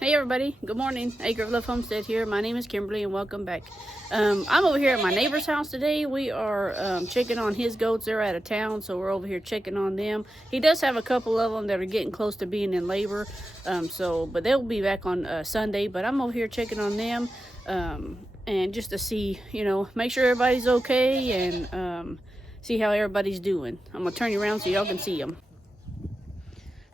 Hey everybody, good morning. Acre of Love Homestead here. My name is Kimberly and welcome back. I'm over here at my neighbor's house today. We are checking on his goats. They're out of town, so we're over here checking on them. He does have a couple of them that are getting close to being in labor, but they'll be back on Sunday. But I'm over here checking on them and just to see, make sure everybody's okay and see how everybody's doing. I'm going to turn you around so y'all can see them.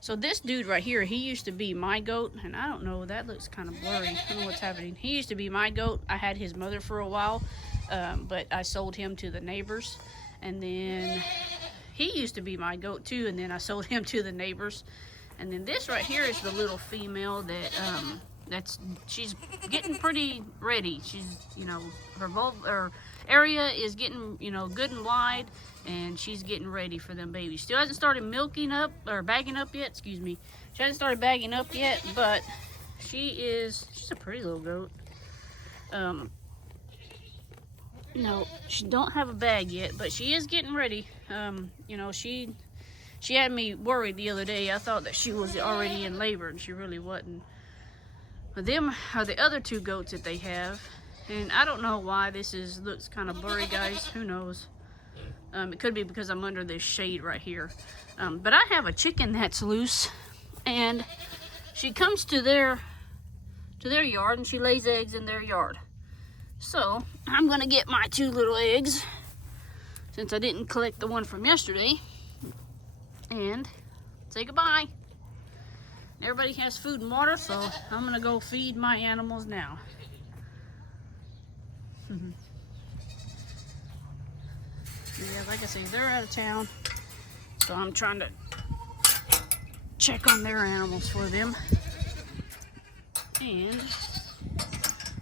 So this dude right here, he used to be my goat, and I don't know, that looks kind of blurry. I don't know what's happening. He used to be my goat. I had his mother for a while, but I sold him to the neighbors. And then he used to be my goat too, and then I sold him to the neighbors. And then this right here is the little female that she's getting pretty ready. She's, her area is getting, good and wide, and she's getting ready for them babies. Still hasn't started milking up or bagging up yet. Excuse me. She hasn't started bagging up yet, but she's a pretty little goat. She don't have a bag yet, but she is getting ready. She had me worried the other day. I thought that she was already in labor, and she really wasn't. But them are the other two goats that they have, and I don't know why this looks kind of blurry, guys. Who knows? It could be because I'm under this shade right here. But I have a chicken that's loose, and she comes to their yard, and she lays eggs in their yard. So I'm gonna get my two little eggs, since I didn't collect the one from yesterday, and say goodbye. Everybody has food and water, so I'm gonna go feed my animals now. Yeah, like I say, they're out of town, so I'm trying to check on their animals for them. And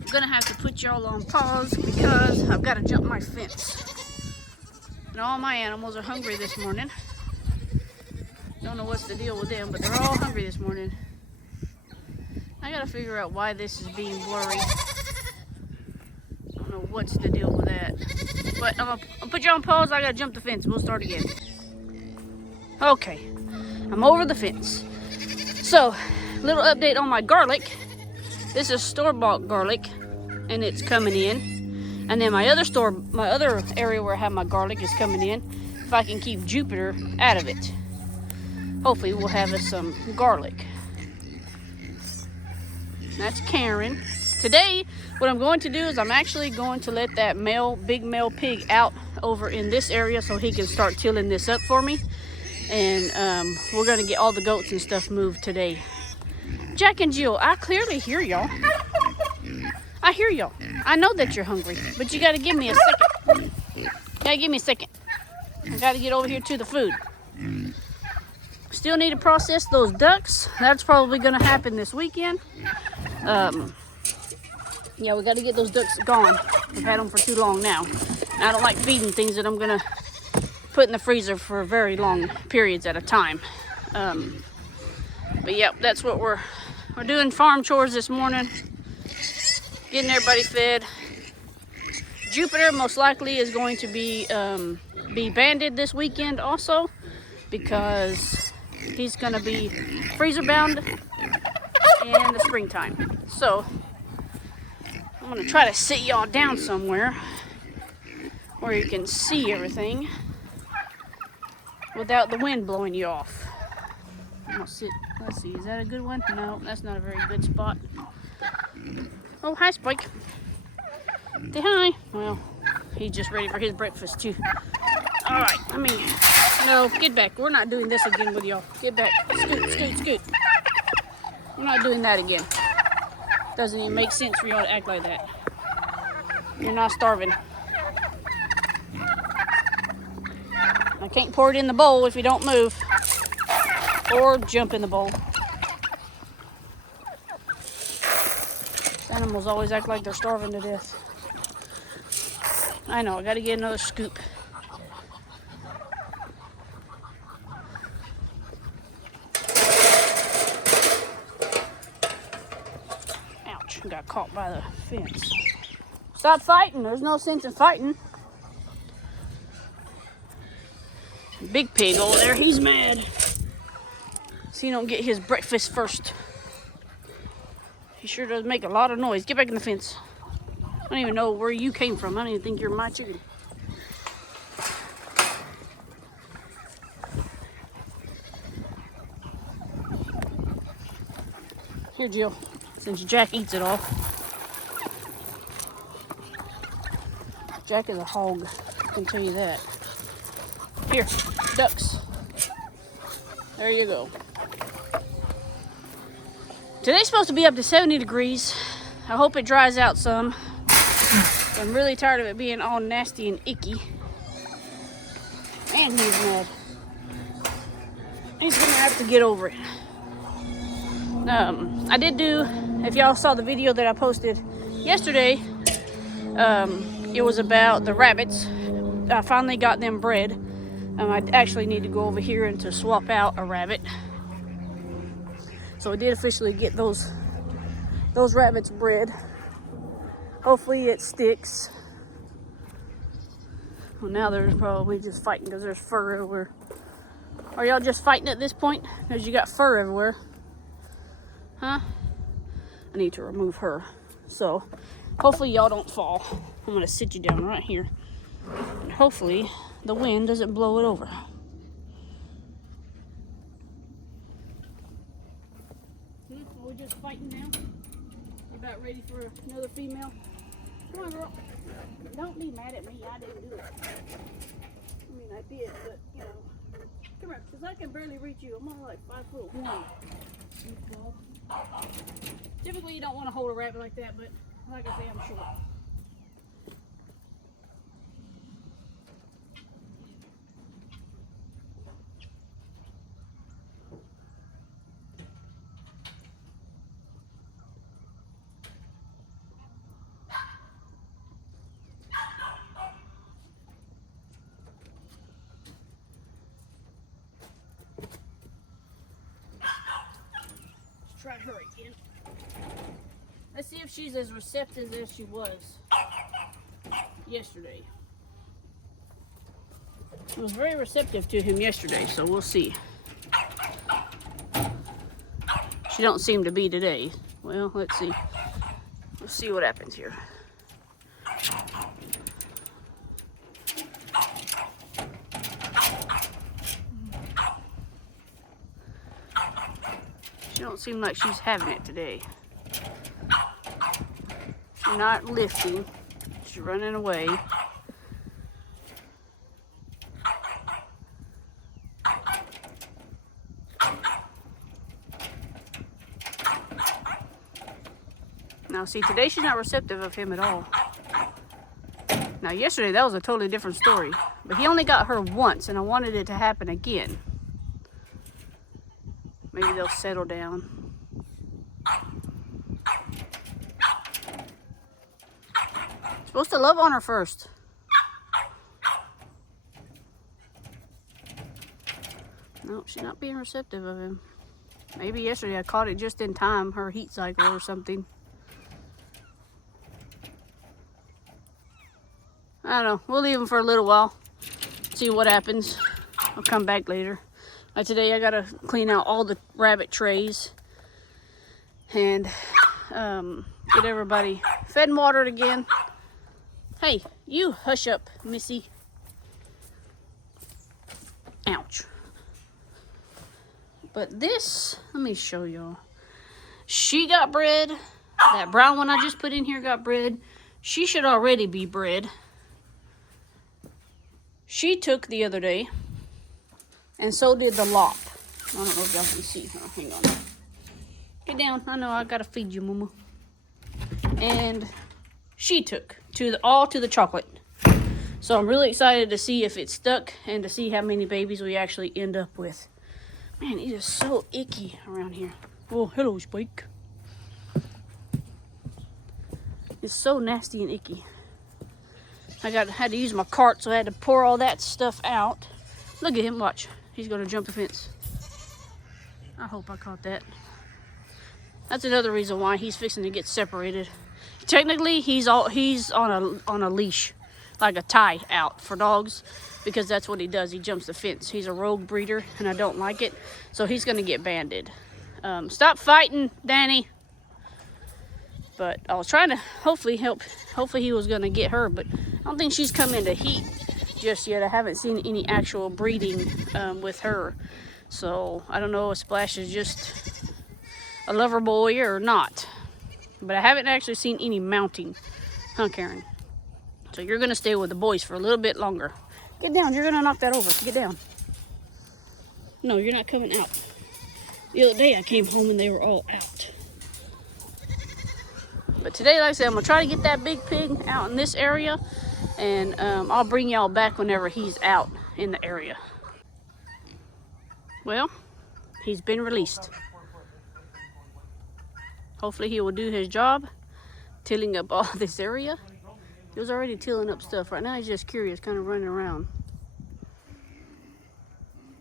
I'm gonna have to put y'all on pause because I've got to jump my fence. And all my animals are hungry this morning. Don't know what's the deal with them, but they're all hungry this morning. I gotta figure out why this is being blurry. Don't know what's the deal with that. But I'm gonna put you on pause. I gotta jump the fence. We'll start again. Okay, I'm over the fence. So, little update on my garlic. This is store-bought garlic, and it's coming in. And then my other area where I have my garlic is coming in. If I can keep Jupiter out of it, hopefully we'll have us some garlic. That's Karen. Today, what I'm going to do is I'm actually going to let that big male pig out over in this area so he can start tilling this up for me. And we're going to get all the goats and stuff moved today. Jack and Jill, I clearly hear y'all. I hear y'all. I know that you're hungry, but you got to give me a second. Gotta give me a second. I got to get over here to the food. Still need to process those ducks. That's probably going to happen this weekend. Yeah, we got to get those ducks gone. We've had them for too long now. And I don't like feeding things that I'm going to put in the freezer for very long periods at a time. But yeah, that's what we're doing. Farm chores this morning. Getting everybody fed. Jupiter most likely is going to be banded this weekend also, because he's going to be freezer bound in the springtime. So I'm going to try to sit y'all down somewhere where you can see everything without the wind blowing you off. I'm gonna sit. Let's see, is that a good one? No, that's not a very good spot. Oh, hi, Spike. Say hi. Well, he's just ready for his breakfast too. All right, no, get back. We're not doing this again with y'all. Get back. Scoot, scoot, scoot. We're not doing that again. Doesn't even make sense for y'all to act like that. You're not starving. I can't pour it in the bowl if you don't move or jump in the bowl. Animals always act like they're starving to death. I know, I gotta get another scoop. Ouch, got caught by the fence. Stop fighting, there's no sense in fighting. Big pig over there, he's mad. So you don't get his breakfast first. He sure does make a lot of noise. Get back in the fence. I don't even know where you came from. I don't even think you're my chicken. Here, Jill, since Jack eats it all. Jack is a hog, I can tell you that. Here, ducks. There you go. Today's supposed to be up to 70 degrees. I hope it dries out some. I'm really tired of it being all nasty and icky. Man, he's mad. He's gonna have to get over it. I did do, if y'all saw the video that I posted yesterday, it was about the rabbits. I finally got them bred. I actually need to go over here and to swap out a rabbit. So I did officially get those rabbits bred. Hopefully it sticks. Well, now they're probably just fighting because there's fur everywhere. Are y'all just fighting at this point because you got fur everywhere? Huh? I need to remove her. So hopefully y'all don't fall. I'm gonna sit you down right here. And hopefully the wind doesn't blow it over. We're just fighting now. We're about ready for another female. Come on, girl. Don't be mad at me. I didn't do it. I mean, I did, but you know. Come here, because I can barely reach you. I'm only like 5'1". Typically, you don't want to hold a rabbit like that, but like I say, I'm short. Try her again. Let's see if she's as receptive as she was yesterday. She was very receptive to him yesterday, so we'll see. She don't seem to be today. Well, let's see. Let's see what happens here. She don't seem like she's having it today. She's not lifting. She's running away. Now see, today she's not receptive of him at all. Now yesterday that was a totally different story. But he only got her once and I wanted it to happen again. Maybe they'll settle down. Supposed to love on her first. Nope, she's not being receptive of him. Maybe yesterday I caught it just in time, her heat cycle or something. I don't know. We'll leave him for a little while. See what happens. I'll come back later. Today I gotta clean out all the rabbit trays and get everybody fed and watered again. Hey, you hush up, Missy. Ouch. But this, let me show y'all. She got bred. That brown one I just put in here got bred. She should already be bred. She took the other day. And so did the lop. I don't know if y'all can see. Oh, hang on. Get down. I know I gotta feed you, Mama. And she took all to the chocolate. So I'm really excited to see if it stuck and to see how many babies we actually end up with. Man, it is so icky around here. Oh, hello, Spike. It's so nasty and icky. I had to use my cart, so I had to pour all that stuff out. Look at him, watch. He's gonna jump the fence. I hope I caught that. That's another reason why he's fixing to get separated. Technically, he's on a leash, like a tie out for dogs, because that's what he does. He jumps the fence. He's a rogue breeder, and I don't like it, so he's gonna get banded. Stop fighting, Danny. But I was trying to hopefully he was gonna get her, but I don't think she's come into heat just yet. I haven't seen any actual breeding with her. So I don't know if Splash is just a lover boy or not. But I haven't actually seen any mounting, huh, Karen? So you're gonna stay with the boys for a little bit longer. Get down, you're gonna knock that over. Get down. No, you're not coming out. The other day I came home and they were all out. But today, like I said, I'm gonna try to get that big pig out in this area, and I'll bring y'all back whenever he's out in the area. Well, he's been released. Hopefully he will do his job, tilling up all this area. He was already tilling up stuff. Right now he's just curious, kind of running around.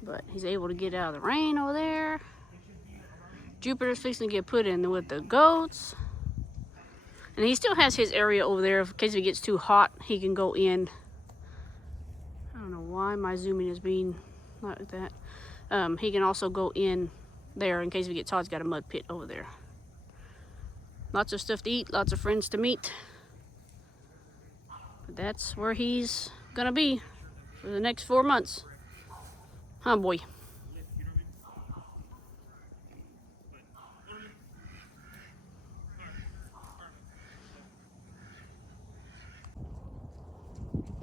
But he's able to get out of the rain over there. Jupiter's fixing to get put in with the goats. And he still has his area over there. In case it gets too hot, he can go in. I don't know why my zooming is being like that. He can also go in there in case it gets hot. He's got a mud pit over there. Lots of stuff to eat, lots of friends to meet. But that's where he's gonna be for the next 4 months. Huh, boy?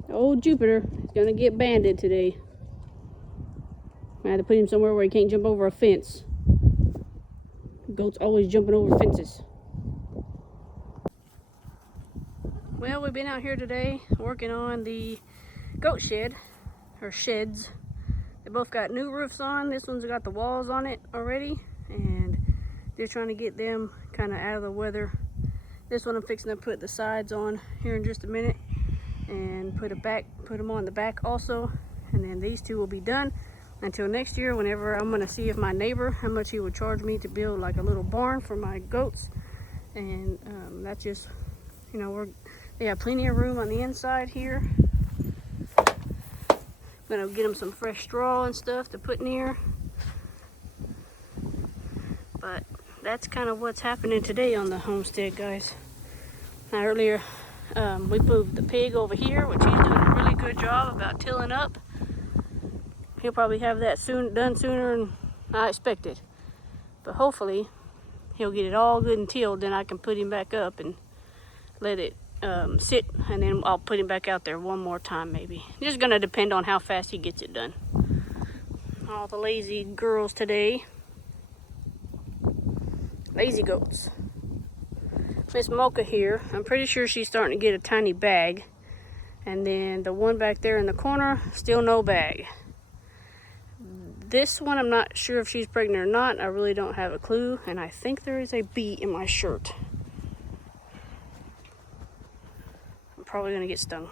Old Jupiter is gonna get banded today. I had to put him somewhere where he can't jump over a fence. Goats always jumping over fences. Well, we've been out here today working on the goat shed, or sheds. They both got new roofs on. This one's got the walls on it already, and they're trying to get them kind of out of the weather. This one I'm fixing to put the sides on here in just a minute, and put them on the back also, and then these two will be done until next year, whenever I'm going to see if my neighbor, how much he would charge me to build like a little barn for my goats. And that's just, you know, they have plenty of room on the inside here. I'm gonna get them some fresh straw and stuff to put in here. But that's kind of what's happening today on the homestead, guys. Now earlier, we moved the pig over here, which he's doing a really good job about tilling up. He'll probably have that done sooner than I expected. But hopefully, he'll get it all good and tilled, then I can put him back up and let it sit, and then I'll put him back out there one more time maybe. It's just gonna depend on how fast he gets it done. All the lazy girls today. Lazy goats. Miss Mocha here, I'm pretty sure she's starting to get a tiny bag. And then the one back there in the corner, still no bag. This one, I'm not sure if she's pregnant or not. I really don't have a clue. And I think there is a bee in my shirt. I'm probably gonna get stung.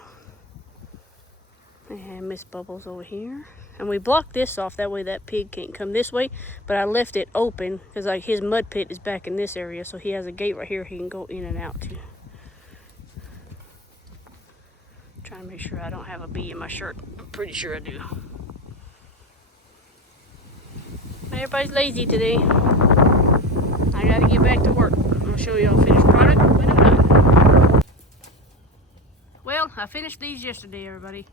And Miss Bubbles over here. And we blocked this off, that way that pig can't come this way. But I left it open, because like his mud pit is back in this area. So he has a gate right here he can go in and out to. Trying to make sure I don't have a bee in my shirt. I'm pretty sure I do. Everybody's lazy today. I gotta get back to work. I'm gonna show you a finished product when I'm done. Well, I finished these yesterday, everybody.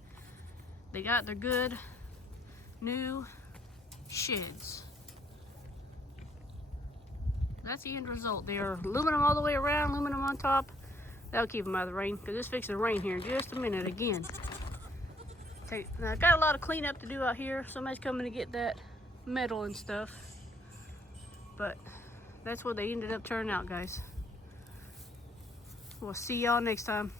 They got their good new sheds. That's the end result. They are aluminum all the way around, aluminum on top. That'll keep them out of the rain, because it's fixing to rain here in just a minute again. Now, I got a lot of cleanup to do out here. Somebody's coming to get that metal and stuff. But that's what they ended up turning out, guys. We'll see y'all next time.